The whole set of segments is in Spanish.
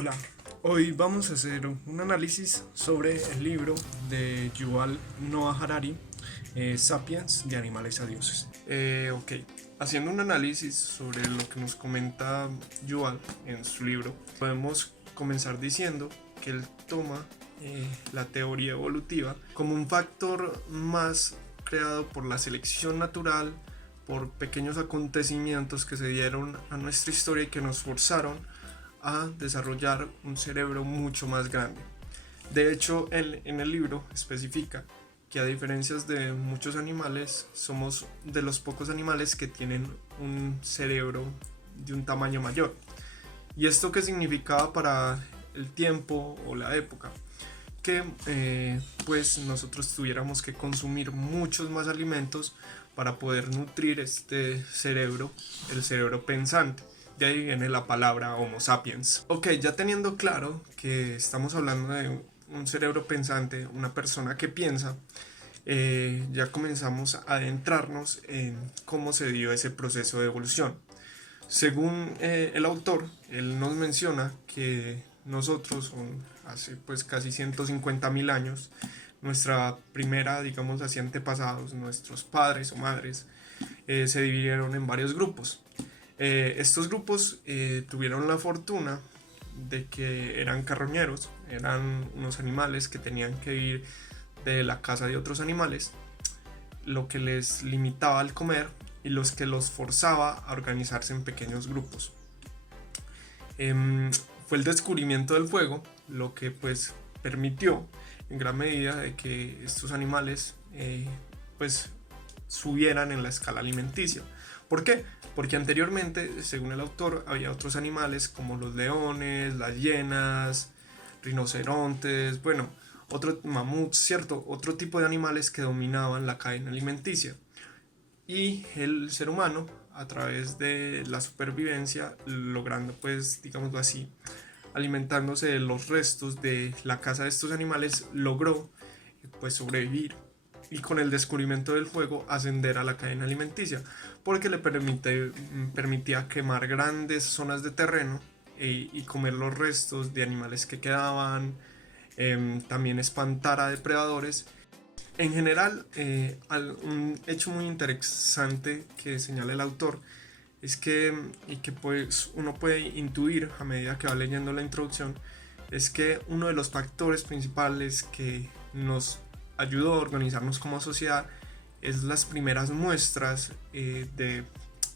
Hola, hoy vamos a hacer un análisis sobre el libro de Yuval Noah Harari, Sapiens, de animales a dioses. Ok, haciendo un análisis sobre lo que nos comenta Yuval en su libro, podemos comenzar diciendo que él toma la teoría evolutiva como un factor más creado por la selección natural, por pequeños acontecimientos que se dieron a nuestra historia y que nos forzaron a desarrollar un cerebro mucho más grande. De hecho, él en el libro especifica que a diferencia de muchos animales, somos de los pocos animales que tienen un cerebro de un tamaño mayor. ¿Y esto qué significaba para el tiempo o la época? Que pues nosotros tuviéramos que consumir muchos más alimentos para poder nutrir este cerebro, el cerebro pensante. De ahí viene la palabra Homo sapiens. Ok, ya teniendo claro que estamos hablando de un cerebro pensante, una persona que piensa, ya comenzamos a adentrarnos en cómo se dio ese proceso de evolución. Según el autor, él nos menciona que nosotros, hace pues casi 150.000 años, nuestra primera, digamos así, antepasados, nuestros padres o madres, se dividieron en varios grupos. Estos grupos tuvieron la fortuna de que eran carroñeros, eran unos animales que tenían que ir de la casa de otros animales, lo que les limitaba al comer y los que los forzaba a organizarse en pequeños grupos. Fue el descubrimiento del fuego lo que pues permitió en gran medida de que estos animales pues subieran en la escala alimenticia. ¿Por qué? Porque anteriormente, según el autor, había otros animales como los leones, las hienas, rinocerontes, bueno, otro mamuts, cierto, otro tipo de animales que dominaban la cadena alimenticia. Y el ser humano, a través de la supervivencia, logrando pues, digámoslo así, alimentándose de los restos de la caza de estos animales, logró pues sobrevivir y con el descubrimiento del fuego ascender a la cadena alimenticia, porque le permitía quemar grandes zonas de terreno y comer los restos de animales que quedaban, también espantar a depredadores. En general, un hecho muy interesante que señala el autor es que, y que pues uno puede intuir a medida que va leyendo la introducción, es que uno de los factores principales que nos ayudó a organizarnos como sociedad es las primeras muestras de,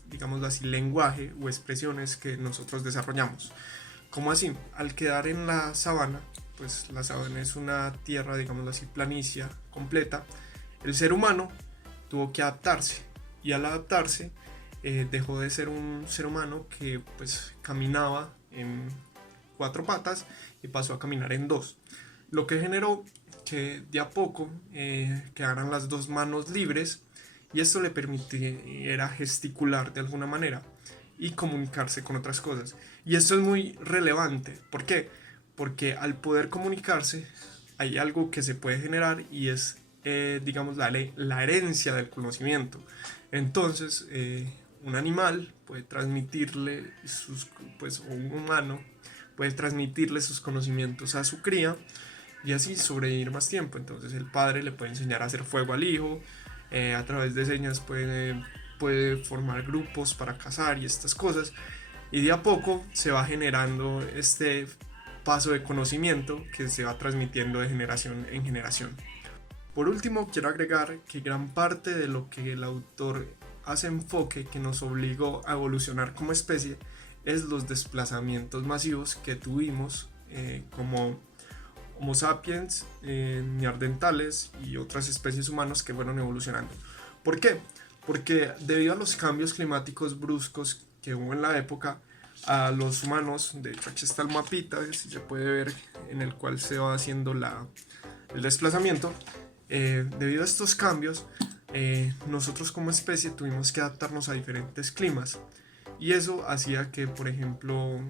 digámoslo así, lenguaje o expresiones que nosotros desarrollamos. ¿Cómo así? Al quedar en la sabana, pues la sabana es una tierra, digámoslo así, planicie, completa, el ser humano tuvo que adaptarse y al adaptarse dejó de ser un ser humano que pues caminaba en cuatro patas y pasó a caminar en dos, lo que generó que de a poco quedaran las dos manos libres y esto le permitiera gesticular de alguna manera y comunicarse con otras cosas. Y esto es muy relevante. ¿Por qué? Porque al poder comunicarse hay algo que se puede generar y es, digamos, la herencia del conocimiento. Entonces, un animal puede transmitirle pues, o un humano puede transmitirle sus conocimientos a su cría y así sobrevivir más tiempo. Entonces el padre le puede enseñar a hacer fuego al hijo, a través de señas puede formar grupos para cazar y estas cosas. Y de a poco se va generando este paso de conocimiento que se va transmitiendo de generación en generación. Por último, quiero agregar que gran parte de lo que el autor hace enfoque que nos obligó a evolucionar como especie es los desplazamientos masivos que tuvimos como Homo sapiens, neandertales y otras especies humanas que fueron evolucionando. ¿Por qué? Porque debido a los cambios climáticos bruscos que hubo en la época, a los humanos, de hecho aquí está el mapita, se puede ver en el cual se va haciendo el desplazamiento, debido a estos cambios, nosotros como especie tuvimos que adaptarnos a diferentes climas y eso hacía que, por ejemplo,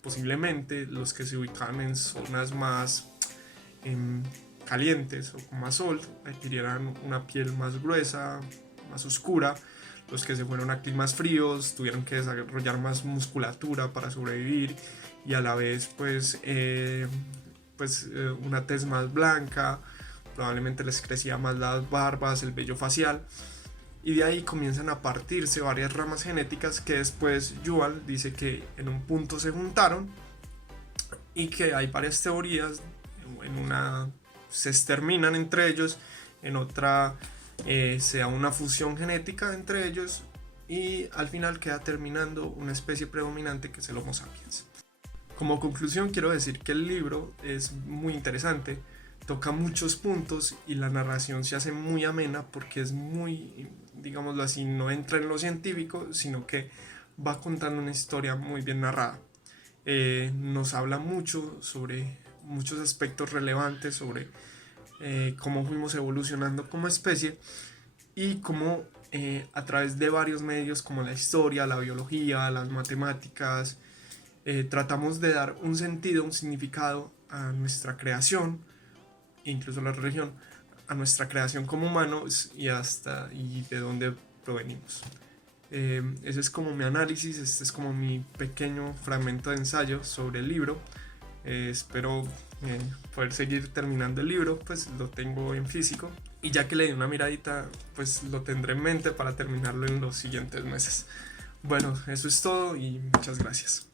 posiblemente los que se ubicaban en zonas más calientes o con más sol adquirieran una piel más gruesa, más oscura. Los que se fueron a climas fríos tuvieron que desarrollar más musculatura para sobrevivir y a la vez una tez más blanca, probablemente les crecía más las barbas, el vello facial, y de ahí comienzan a partirse varias ramas genéticas que después Yuval dice que en un punto se juntaron y que hay varias teorías, en una se exterminan entre ellos, en otra se da una fusión genética entre ellos y al final queda terminando una especie predominante que es el Homo sapiens. Como conclusión quiero decir que el libro es muy interesante, toca muchos puntos y la narración se hace muy amena porque es muy, digámoslo así, no entra en lo científico, sino que va contando una historia muy bien narrada. Nos habla mucho sobre muchos aspectos relevantes, sobre cómo fuimos evolucionando como especie y cómo a través de varios medios como la historia, la biología, las matemáticas, tratamos de dar un sentido, un significado a nuestra creación, incluso la religión, a nuestra creación como humanos y de dónde provenimos. Ese es como mi análisis, este es como mi pequeño fragmento de ensayo sobre el libro. Espero poder seguir terminando el libro, pues lo tengo en físico y ya que le di una miradita, pues lo tendré en mente para terminarlo en los siguientes meses. Bueno, eso es todo y muchas gracias.